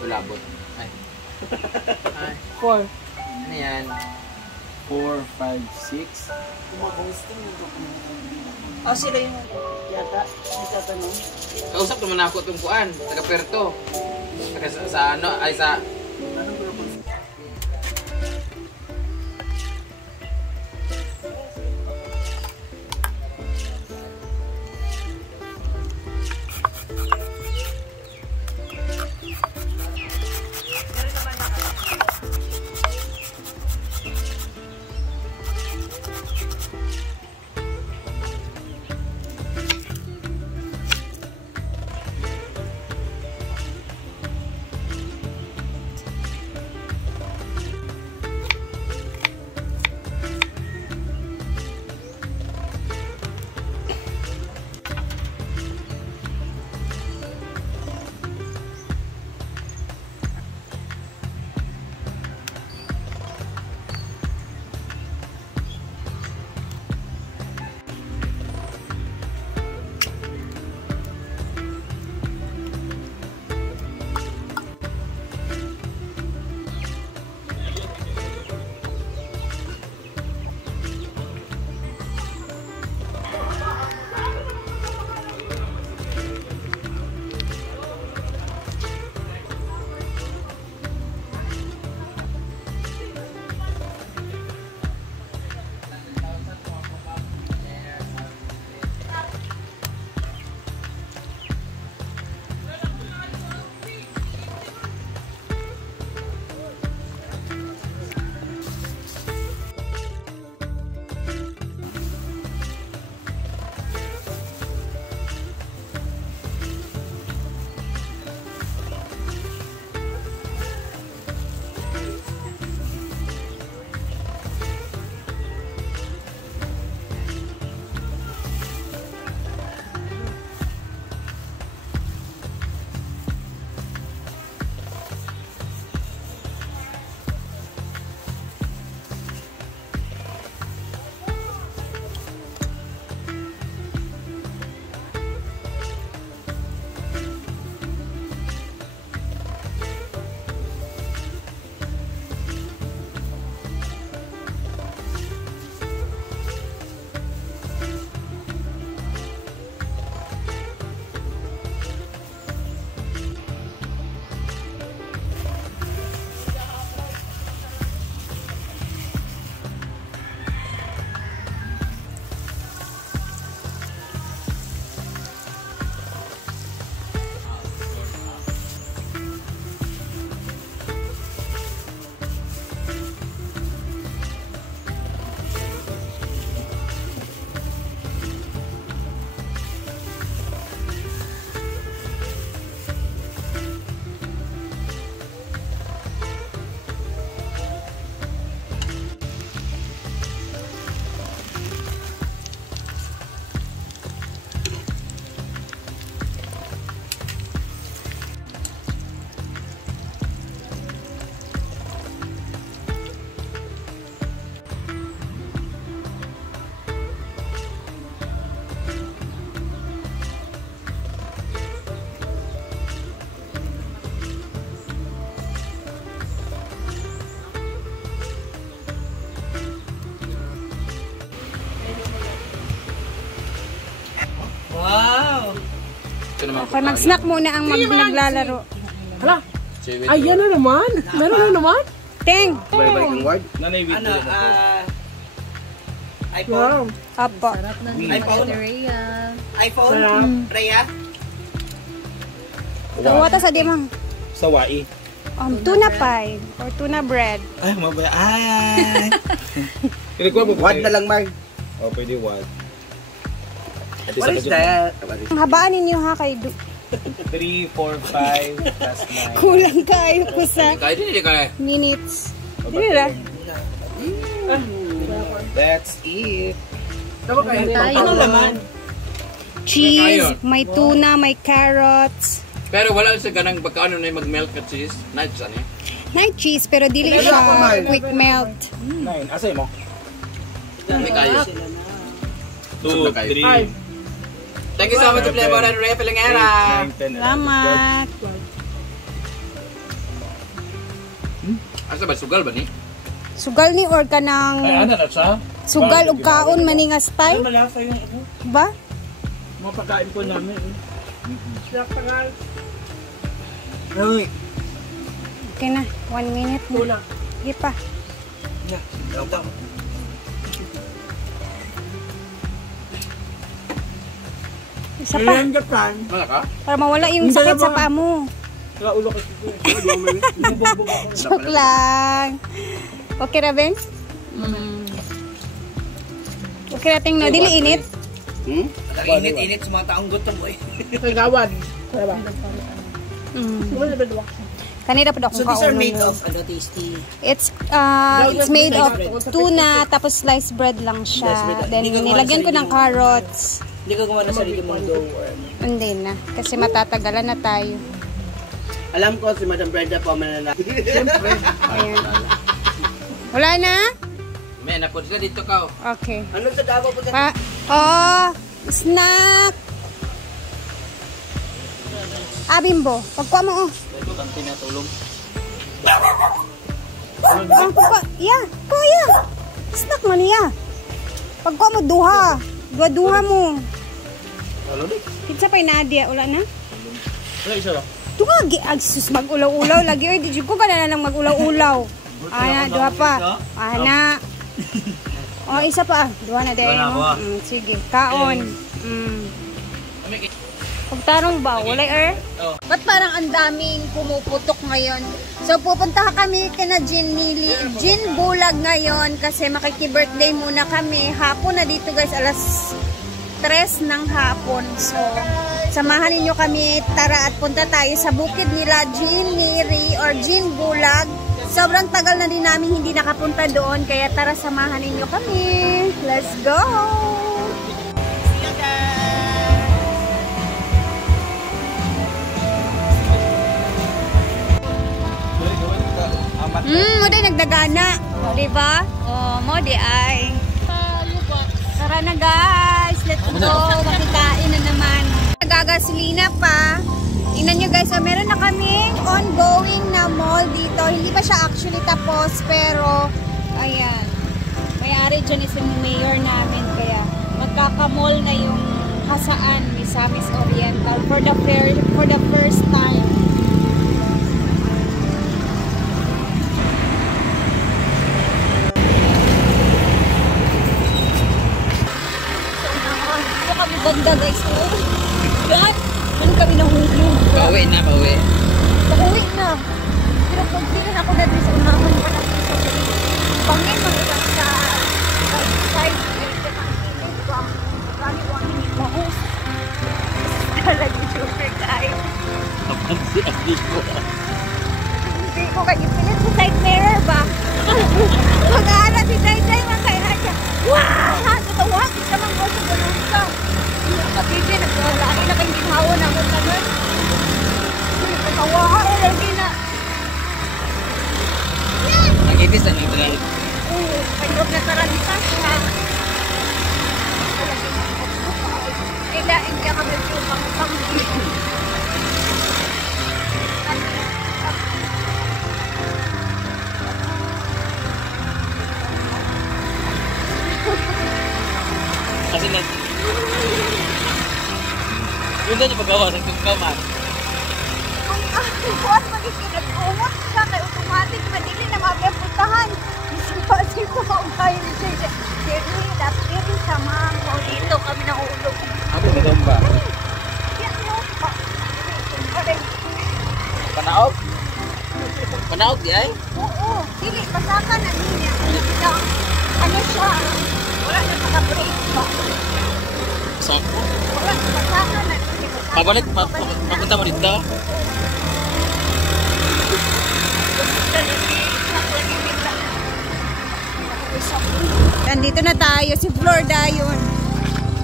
Ulabot. Ay. Ay. 4. Ano yan? 4, 5, 6. Oh, sila yung yata. Nagtatanong. Kausap naman ako itong kuan. Taga Puerto. Taga sa ano? Ay sa... Anong grupo? Okay, mag-snack muna ang naglalaro. Hala, ayan na naman. Meron na naman. Ting! Ano, Wow. Apo. iPhone? Rhea? Tawata sa di mang. Sawai. Tuna pie or tuna bread. Ay, mabaya. Ay! Wad na lang, Mark. Oh, pwede wad. What is that? Ang habaan ninyo ha kay 3, 4, 5, plus 9. kulang kayo ko sa Kahit hindi ka minutes. Dili ra. That's it. Ano laman? Cheese, may tuna, may carrots. Pero wala sa ganang pagkaano na mag-melt ka cheese. Nice, ano Night cheese, pero dili siya quick melt. 9. Asay mo? May kayo. 2, 3, Thank you so much, Flavor and Ray Pelengera. 9, 10, 11. Salamat. Asa ba? Sugal ba ni? Sugal ni or ka ng Ay, ano na siya? sugal o kaon maninga Ay, style? malasa yung ano. Ba? Mga pagkain po namin. Ay, Okay na, 1 minute na. Sige pa. Isa pa, Wala ka? para mawala yung sakit sa paa mo. Saka ulo kasi ito eh. Joke lang. Okay na, Ben? Okay na, tingnan. Dili init. init-init sa mga taong gutom boy. Kagawan. Diba? Wala ba duwa? Kanina pa daw So akong these are kauno made nun. of tasty. It's made of tuna, tapos sliced bread lang siya. Sliced bread. Then, Hindi ka nilagyan ko gumawa ng ng carrots. Hindi ko gumawa ng sarili mong dough or ano. Hindi na. Kasi matatagalan na tayo. Alam ko si Madam Brenda po mananalo. Ayan. Wala na? May napod sila dito ka. Okay. Ano sa Davao po? Snack! Bimbo. Pagkuha mo, oh. Ito kang tinatulong. Yeah, kuya. Snack man niya. Pagkuha mo, duha. Duha mo. Kitsa pa'y Nadia. Wala na? Wala, isa lang. Duha, agsus mag-ulaw-ulaw. Lagi, oy, di ko ka na lang mag-ulaw-ulaw. Ana, duha pa. Ana. Oh, isa pa. Duha na din. Sige, kaon. Pagtarong ba? Wala Ba't parang ang daming pumuputok ngayon? So pupunta kami kina Gin Bulag ngayon kasi makiki-birthday muna kami. Hapon na dito guys, alas 3 ng hapon. So samahan niyo kami, tara at punta tayo sa bukid nila Gin Neri or Gin Bulag. Sobrang tagal na din namin hindi nakapunta doon kaya tara samahan niyo kami. Let's go! Mo day nagdagana. O, diba? O, mo di ay. Tara na guys. Let's go. Makikain na naman. Nagagasolina pa. Tingnan nyo guys, meron na kaming ongoing na mall dito. Hindi pa siya actually tapos, pero ayan. May-ari dyan is yung mayor namin. Kaya magkakamall na yung Hasaan, Misamis Oriental for the first time. Ganda guys, oh. Yan, ano kami nahulog. Pauwi na, pauwi. Pauwi na. Pero pag din ako na din sa unahan pa natin sa bangin mga lang sa side. Marami ko ang hindi mo. Talaga super guys. Hindi ko kayo pilit sa side mirror ba? Mag-aaral si Day mga kailan siya. Wow! Tatawa! Kita mang mo sa bulong ka. Kapiti, naglalaki na kayong ginhawa na mo naman. Nagkakawa ka o lagi na. Nag-ibis na nito. Oo, pagod na saralita siya. Ilain ka kami yung pang-pang-pang. Kasi na... Yun na yung paggawa sa kagkaman. Kung buwan mag-isinag-uwat siya, kay automatic, madili na mabiyapuntahan. Isipasip ko kung kayo ni siya. Jerry, dapiri sa mga dito kami nahulog. Ano na doon ba? Yan mo. Panaog? Panaog di ay? Oo, dili, pasakan na niya. Ano siya? Wala na naka-break ba? Saan? Wala, pasakan na niya. Pabalik, papunta mo dito? Nandito na tayo, si Florida yun.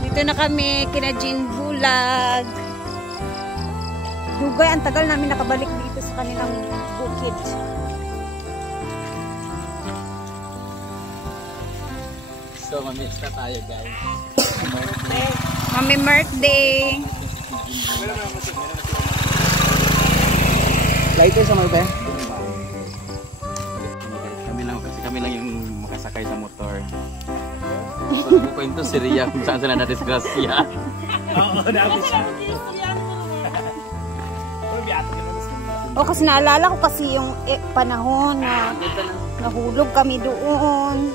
Dito na kami, kina Gin Bulag. Dugay, ang tagal namin nakabalik dito sa kanilang bukid. So, mamix na tayo guys. Mami birthday. Lighter sa Marbe? Kami lang yung makasakay sa motor. So, kwento si Ria kung saan sila na-disgrasya. Oo, nabi siya. O kasi naalala ko kasi yung panahon na nahulog kami doon.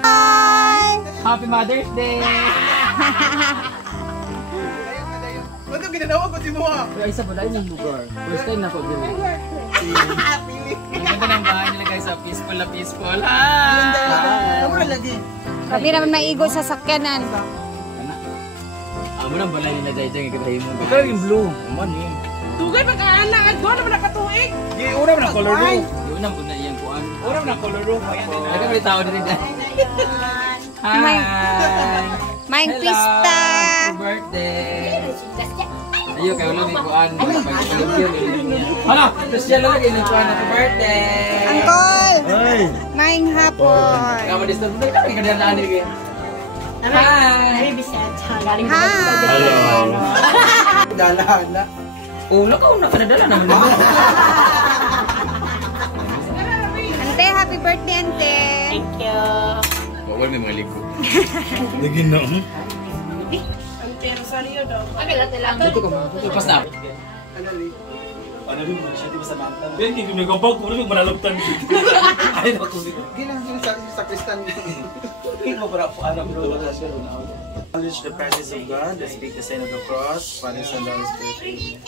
Hi! Happy Mother's Day! Ano ginanawa ko si Mua? Ay, isa pala yung lugar. First time na ko din. Ang ganda ng bahay nila guys, peaceful na peaceful. Hi! Ano lagi? Kami naman maigo sa sakyanan. Amo nang balay nila dahil dyan ikabay mo. Ikaw yung blue. Aman yun. Tugay pagkaanak at doon naman nakatuig. Di, ura mo ng color blue. Yun ang guna iyang kuhan. Ura mo ng color blue. Nagka may tao din dyan. Hi! Maing Hello! pista. Happy birthday! Ayun, kayo lang may kuhan. Hala! Special lang yung kuhan. Happy birthday! Angkol! Ay! Maing hapon. Kama disturb na kami kanina na ano yung hi! Hi! Dalahan na. Ulo ka, una ka nadala naman naman. Ante, happy birthday, ante. Bawal may mga ligo. Lagi na. Ante, Rosario daw. Dito ka mga. Ipas na. Ano rin mo siya, di ba sa manta? Ben, hindi may gabag, puro yung manalagtan. Ay, naku, hindi ko. Ginang sa Kristan. Hindi mo para po alam bro. Acknowledge the presence of God. Let's speak the sign of the cross. Father, Son, Holy Spirit.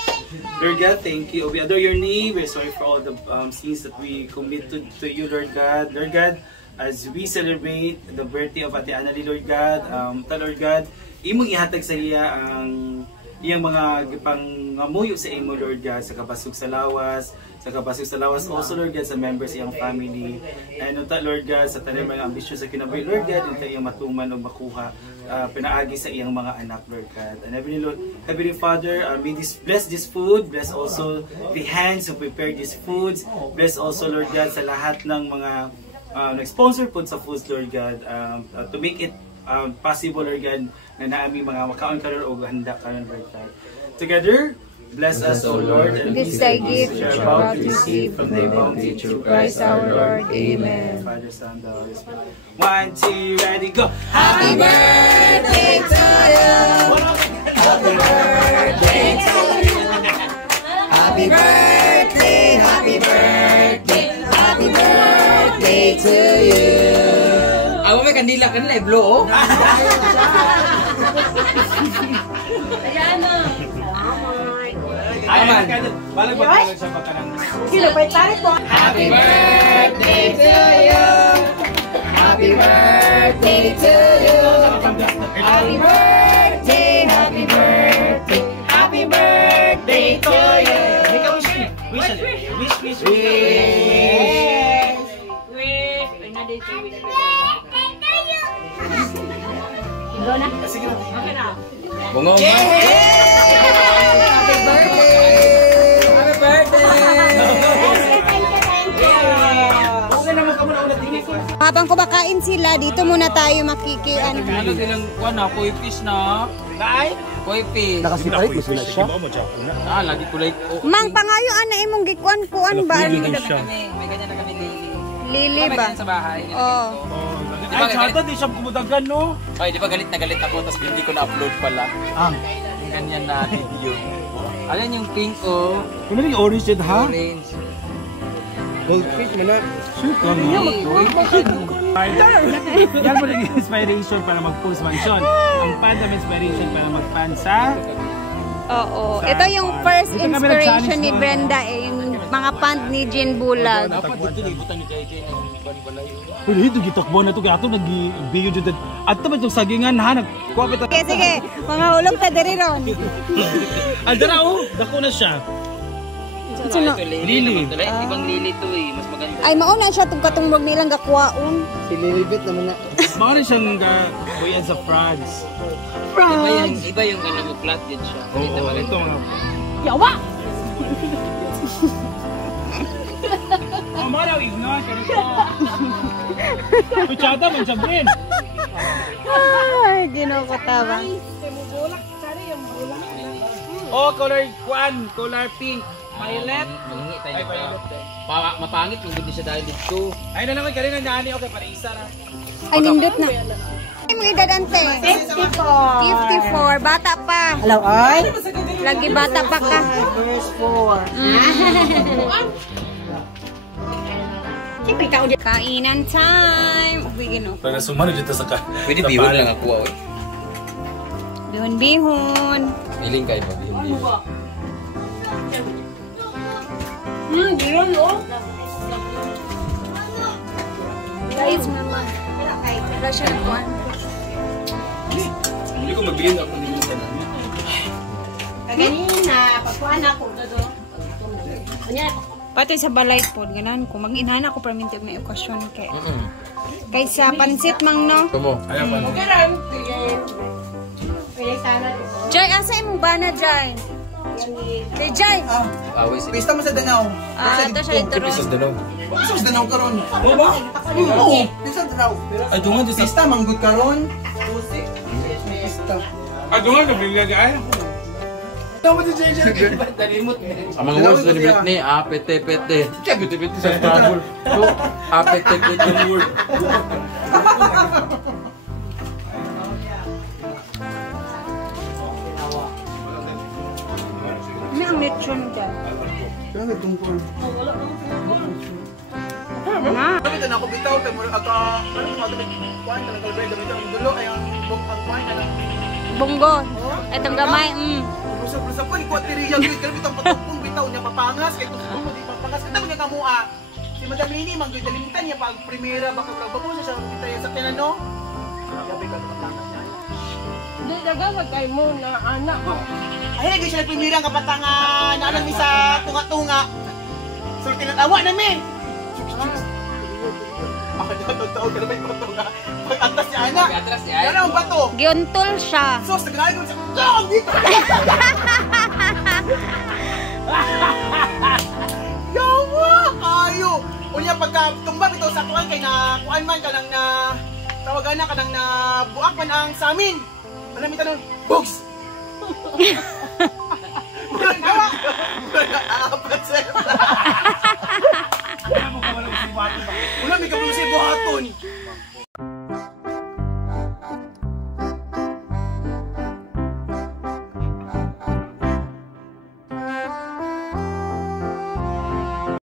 Lord God, thank you. We adore your name. We're sorry for all the sins that we commit to you, Lord God. Lord God, as we celebrate the birthday of Ate Annalyn, Lord God, Lord God, imong ihatag sa iya ang iyang mga pangamuyo sa imo, Lord God, sa kabasog sa lawas, also, Lord God, sa members iyang family. And unta, Lord God, sa tanan mga ambisyon sa kinabuhi, Lord God, unta iyang matuman o makuha, pinaagi sa iyang mga anak, Lord God. And Heavenly Father, may bless this food, bless also the hands who prepared these foods, bless also, Lord God, sa lahat ng mga nag-sponsor po sa foods, Lord God, to make it possible, Lord God, na naaming mga makaon karon o handa karon, Lord God. Together, bless us, O Lord, and This thy gift which we're about to receive from thy bounty through Christ our Lord. Amen. Father, Son, the Holy Spirit. 1, 2, ready, go! Happy birthday to you. Happy birthday to you. Happy birthday, happy birthday, happy birthday to you. Ako may kandila kanila eh, blow. Aman. Balik ba tayo sa pagkanang? Happy birthday to you. Happy birthday to you. Happy birthday, happy birthday, happy birthday to you. Wish. Bungong. Happy birthday. Happy birthday! Habang kumakain sila, dito muna tayo makikian. Ano silang kuhan na, koi fish na. Kain? Koi fish. Nakasipalit mo sila siya. Lagi kulay. Mang pangayo ana imong gikuan-kuan ba? May ganyan na kami lili. Lili Kami ba? ganyan sa bahay. Oo. Ay, chata, di siya kumudagan, no? Ay, di ba galit na galit ako, tapos hindi ko na-upload pala. Yung ganyan na video. Ayan yung pink o. Ano yung orange dyan, ha? Orange. Goldfish mo na. Yan mo naging inspiration para mag-post mansion. Ang fandom inspiration para mag-fan sa... Oo. Ito yung first Ito kami inspiration nag-challenge ni mo. Brenda eh, yung mga pant ni Jean Bulag. Dapat dito libutan ni JJ ng ban balayo. Pero ito, gitakbo na ito. Kaya ito, nag-video dyan. At ito ba itong sagingan, ha? Nag-copy ito. Sige, sige. Mga hulog ta diri ron. Aldara, oh! Dako na siya. Sino? Lili. Ibang lili to eh. Mas maganda. Ay, mauna siya itong katungmog nilang gakwaon. Si Lilibet naman na. Baka rin siyang kuyan sa France. Iba yung ano mo, flat din siya. Oo, ito mga... Yawa! Oh, mga daw, ignore. Kutsada man sabihin. Ay, ginukutawa. Oh, color color pink. Violet. Mangingi tayo pa. Mapangit kung hindi siya dahil dito. Ay na naman kanina nani okay para isa na. Ay, nindot na. Ay, mga edadante. 54. Bata pa. Hello, ay. Lagi bata pa ka. Verse 4. Kainan time. Uy, ginoo. Para sumano dito sa Pwede bihon lang ako. Bihon-bihon. Iling kayo ba? Bihon. Guys, mama. Wala siya nagkuhan. Hindi ko magbigyan ako nito sa Kaganina, pagkuhan ako dodo. Pati sa balay po, ganan ko. Mag-inhana ko perminti may okasyon kay. Kaysa pansit mang no. Kumo. Ayaw pa. Okay lang. Pwede sana. Jai, asa imong bana, Jai? Kay Jai. Awis. Pista mo sa Danau. Ito siya ito ron. Pisas dalaw. Pista mo sa Danau karon. Oo ba? Oo. Pista sa Danau. Ay dungan di sa. Pista manggod karon. Pista. Ay dungan na bigla di ay. Tama si JJ. Ang mga words na ni Britney, pete-pete. Siya pete-pete sa Scrabble. So, pete-pete yung word. Ano ang lechon dyan? Kaya nagtungkol. Ma. Kami na ako bitaw kay mo aka ano mo gamit kuan talaga bread gamit ang dulo ay ang kuan na lang. Bunggo. Itong gamay. Sa po ikuha tiriya gid kami bitang patungkong bitaw niya papangas kay kung mo di papangas kada mo niya kamua. Si Madam Lini man gyud dalimutan niya pag primera baka bago siya sa bitaya sa kinano. Gabi ka papangas niya. Hindi daga kay mo na anak ko. Ay lagi siya primera nga patangan na mi sa tunga-tunga. So tinatawa na mi. Ako dito totoo ka naman bato nga. Pag-atas niya ana. Pag-atras niya. Ano ang bato? Giuntol siya. Sos naglalagay ko sa dong dito. Yawa kayo. Unya pagka tumbang ito sa kuan kay na kuan man kanang na tawagan na kanang na buak man ang sa amin. Manami tanon. Bugs. Wala na. Wala na.